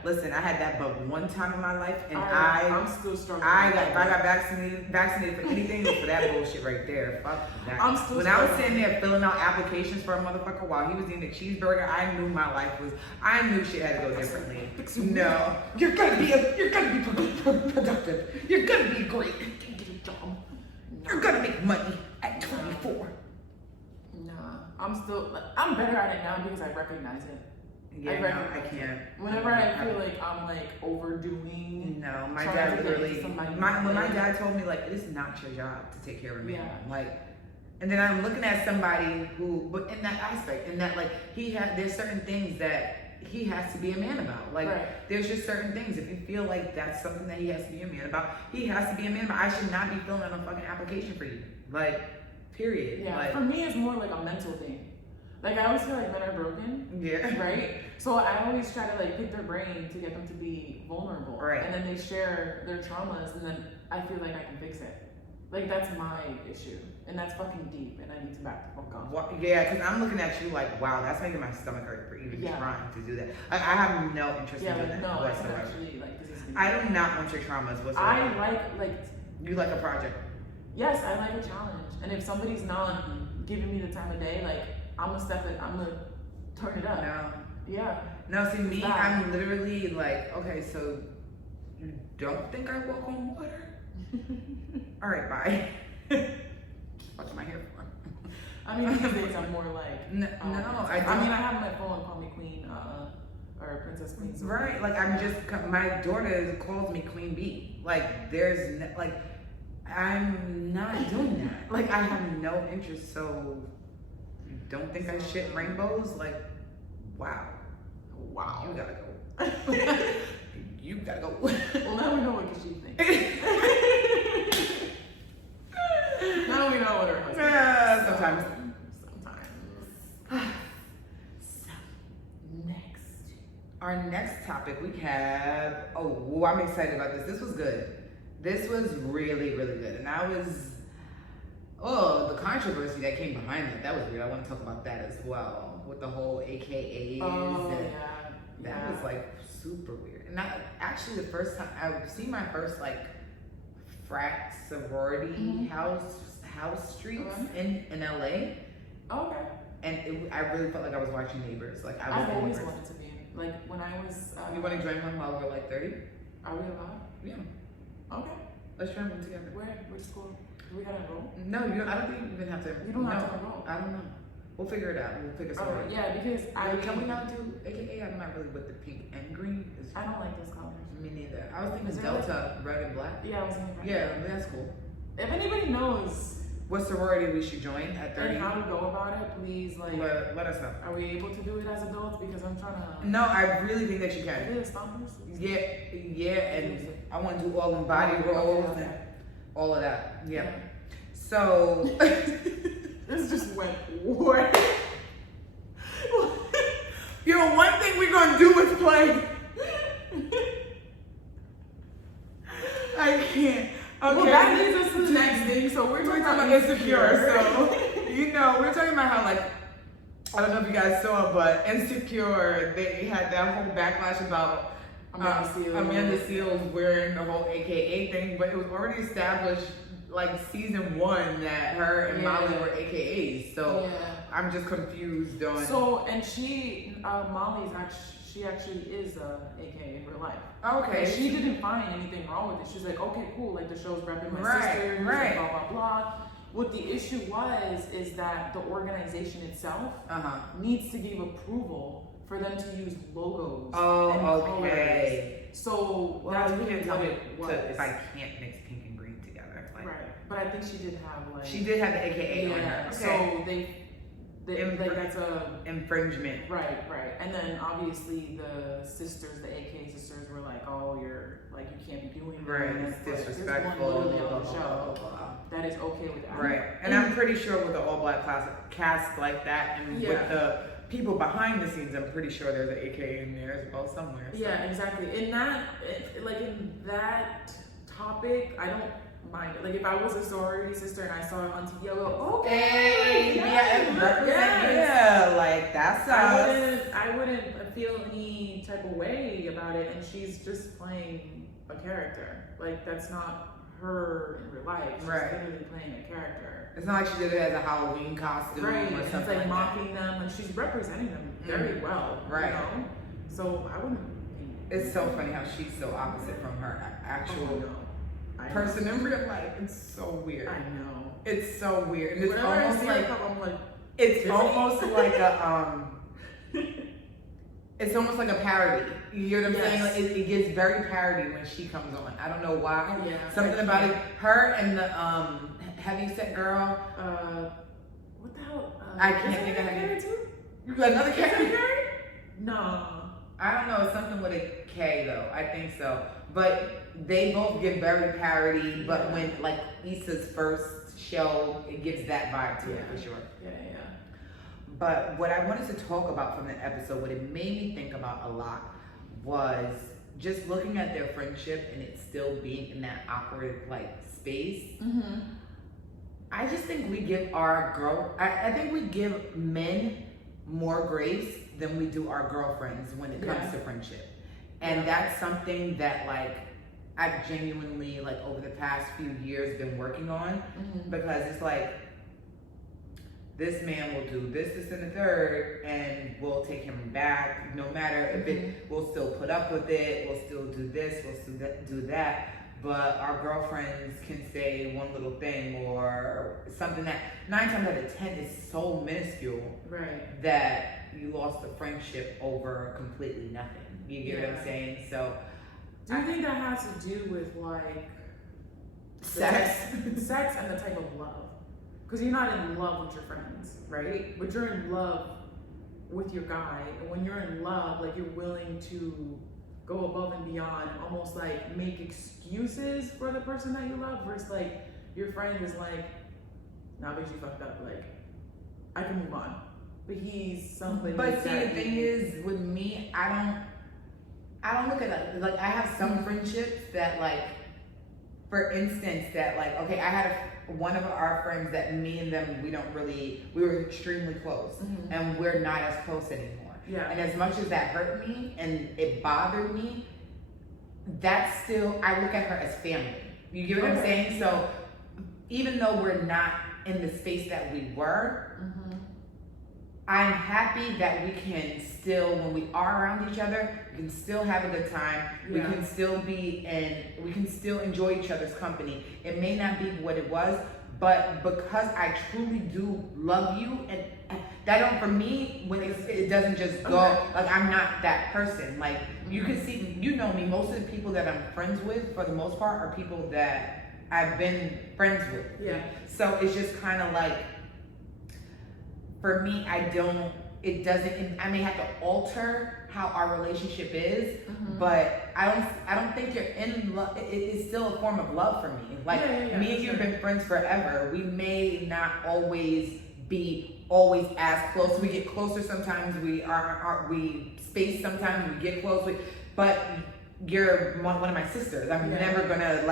Listen, I had that but one time in my life, and I'm still struggling. If I got vaccinated for anything, it was for that bullshit right there. Fuck that. I'm still when I was sitting there filling out applications for a motherfucker while he was eating a cheeseburger, I knew my life was. I knew shit had to go differently. No, you're gonna be productive. You're gonna be great. You're gonna make money at 24. I'm better at it now because I recognize it. Yeah, I can't. Whenever I feel like I'm like overdoing. No, my dad literally. When my dad told me like it is not your job to take care of a man. Like, and then I'm looking at somebody who, but in that aspect, in that like there's certain things that he has to be a man about. Like there's just certain things. If you feel like that's something that he has to be a man about, he has to be a man about. I should not be filling out a fucking application for you. Like. Period. Yeah. Like, for me, it's more like a mental thing. Like I always feel like men are broken. Yeah. Right. So I always try to like pick their brain to get them to be vulnerable. Right. And then they share their traumas, and then I feel like I can fix it. Like that's my issue, and that's fucking deep, and I need to back the fuck off. Well, yeah, because I'm looking at you like, wow, that's making my stomach hurt for even trying to do that. I have no interest in doing that whatsoever. Actually, I do not want your traumas whatsoever. I like. You like a project. Yes, I like a challenge. And if somebody's not giving me the time of day, like I'm gonna turn it up. No. Yeah. No, see me, I'm literally like, okay, so you don't think I walk on water? All right, bye. What am I here for? I mean, these days I'm more like. I have my phone call me Queen, or Princess Queen. So right, like my daughter calls me Queen Bee. Like I'm not doing that. Like I have no interest. So you don't think I shit rainbows? Like, wow, you gotta go. You gotta go. Well, now we know what she thinks. Now we know what her husband. Sometimes. Our next topic we have. Oh, I'm excited about this. This was good. This was really, really good. And the controversy that came behind it, that was weird. I want to talk about that as well. With the whole AKAs. That was like super weird. And actually the first time, I've seen my first like frat sorority house streets in LA. Okay. And I really felt like I was watching Neighbors. Like I've always wanted to be in. Like when I was. You want to join one while we're like 30? Are we allowed? Yeah. Okay. Let's try one together. Which school? Do we gotta enroll? No, I don't think you even have to. You don't have to enroll. I don't know. We'll figure it out. We'll figure something out. Yeah, because Can we not do AKA? I'm not really with the pink and green. I don't like those colors. Me neither. I was thinking Delta, red and black. Yeah, I was thinking. Yeah, that's cool. If anybody knows what sorority we should join at 30, and how to go about it, please let us know. Are we able to do it as adults? Because I'm trying to. No, I really think that you can. Is it stompers? Yeah, and I want to do all them body rolls. Okay. all of that. Yeah. So this just went way. Yo, one thing we're gonna do is play. I can't. Okay. Well, that leads us to the next thing. So we're talking about Insecure. So, we're talking about how, like, I don't know if you guys saw it, but Insecure, they had that whole backlash about Amanda Seales wearing the whole AKA thing, but it was already established, like, season 1 that her and Molly were AKAs. So I'm just confused on. So, and Molly's actually is AKA in real life. Okay. And she didn't find anything wrong with it. She's like, okay, cool. Like, the show's repping my sisters, right. blah, blah, blah. What the issue is that the organization itself needs to give approval for them to use logos. Oh, and okay. colors. So well, that's you really can't tell what me it was. if I can't mix pink and green together. Like, right. But I think she did have like. She did have the AKA on her. Okay. So like that's a infringement. Right. And then obviously the sisters, the AKA sisters, were like, "Oh, you're like you can't be doing that. Right, it's disrespectful. There's one literally on the show that is okay with that. Right, and I'm pretty sure with the all-black cast like that, and with the people behind the scenes, I'm pretty sure there's an AKA in there as well somewhere. So. Yeah, exactly. In that topic, I don't mind it. Like if I was a sorority sister and I saw it on TV, I'll go, okay, yeah, like that's us. I wouldn't feel any type of way about it, and she's just playing a character. Like that's not her in real life. She's literally playing a character. It's not like she did it as a Halloween costume or something. It's like mocking them, and she's representing them very well. Right. You know? So I wouldn't. It's so funny how she's so opposite from her actual person in real life. It's so weird. I know. It's so weird. And it's Whenever almost like I'm like, it's almost like a it's almost like a parody. You know what I'm saying? Like it gets very parody when she comes on. I don't know why. Yeah. Something about it. Her and the heavy set girl. What the hell? I can't think of her name. Another Carrie? No. I don't know. It's something with a K though. I think so. But they both give very parody. But when like Issa's first show, it gives that vibe to it for sure. Yeah. But what I wanted to talk about from the episode, what it made me think about a lot, was just looking at their friendship and it still being in that awkward like space. Mm-hmm. I just think we give I think we give men more grace than we do our girlfriends when it comes to friendship. And that's something that like I've genuinely like over the past few years been working on because it's like this man will do this, and the third, and we'll take him back no matter if it, we'll still put up with it, we'll still do this, we'll still do that. But our girlfriends can say one little thing or something that 9 times out of 10 is so minuscule that you lost the friendship over completely nothing. You get what I'm saying? So, do you think that has to do with like sex and the type of love? Because you're not in love with your friends, right? But you're in love with your guy, and when you're in love, like you're willing to go above and beyond, almost like make excuses for the person that you love, versus like your friend is like, nah, bitch, you fucked up, like I can move on. But he's somebody. But see, the thing is, with me, I don't look at it like I have some friendships that like, for instance, that like, okay, I had one of our friends that me and them, we were extremely close, and we're not as close anymore. Yeah. And as much as that hurt me and it bothered me, that's still, I look at her as family. You get what I'm saying? So even though we're not in the space that we were, I'm happy that we can still, when we are around each other, we can still have a good time. We can still we can still enjoy each other's company. It may not be what it was, but because I truly do love you, and that don't, for me, when it doesn't just go, like I'm not that person. Like you can see, you know me, most of the people that I'm friends with, for the most part, are people that I've been friends with. Yeah. So it's just kind of like, for me, I don't it doesn't. I may have to alter how our relationship is, but I don't think you're in love. It's still a form of love for me. Like me and you have been friends forever. We may not always be as close. We get closer sometimes. We space sometimes. We get close. But you're one of my sisters. I'm never gonna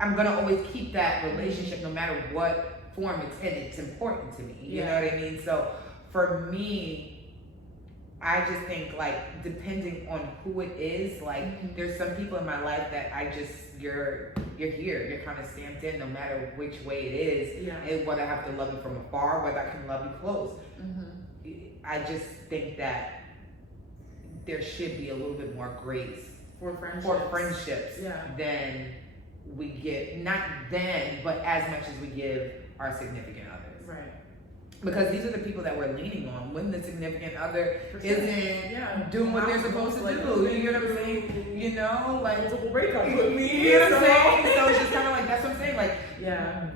I'm gonna always keep that relationship no matter what form it's in. It's important to me. You know what I mean? So for me, I just think like depending on who it is, like there's some people in my life that you're here, you're kind of stamped in no matter which way it is. And whether I have to love you from afar, whether I can love you close. I just think that there should be a little bit more grace for friendships than we give, not then, but as much as we give our significant others. Right. Because these are the people that we're leaning on when the significant other isn't doing what they're supposed to do. You know what I'm saying? You know, like multiple breakups with me. You know what I'm saying? So it's just kind of like, that's what I'm saying. Like,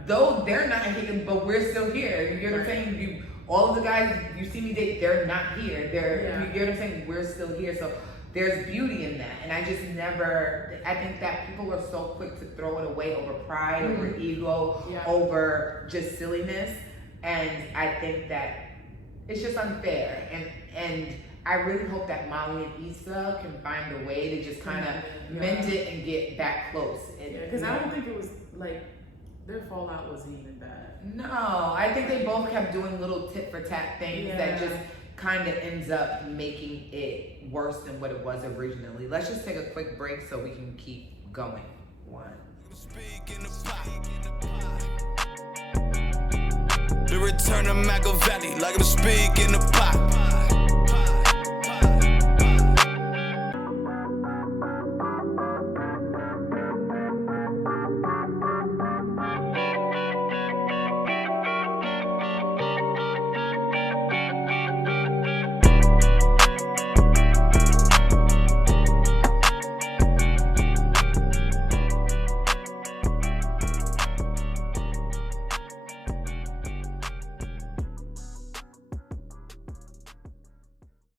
though they're not here, but we're still here. You know what I'm saying? All of the guys you see me date, they're not here. You know what I'm saying? We're still here. So there's beauty in that. And I think that people are so quick to throw it away over pride, over ego, over just silliness. And I think that it's just unfair. And I really hope that Molly and Issa can find a way to just kind of mend it and get back close. Because I don't think it was like, their fallout wasn't even bad. No, I think they both kept doing little tit for tat things that just kind of ends up making it worse than what it was originally. Let's just take a quick break so we can keep going. The return of Machiavelli, like I'm speaking the pot.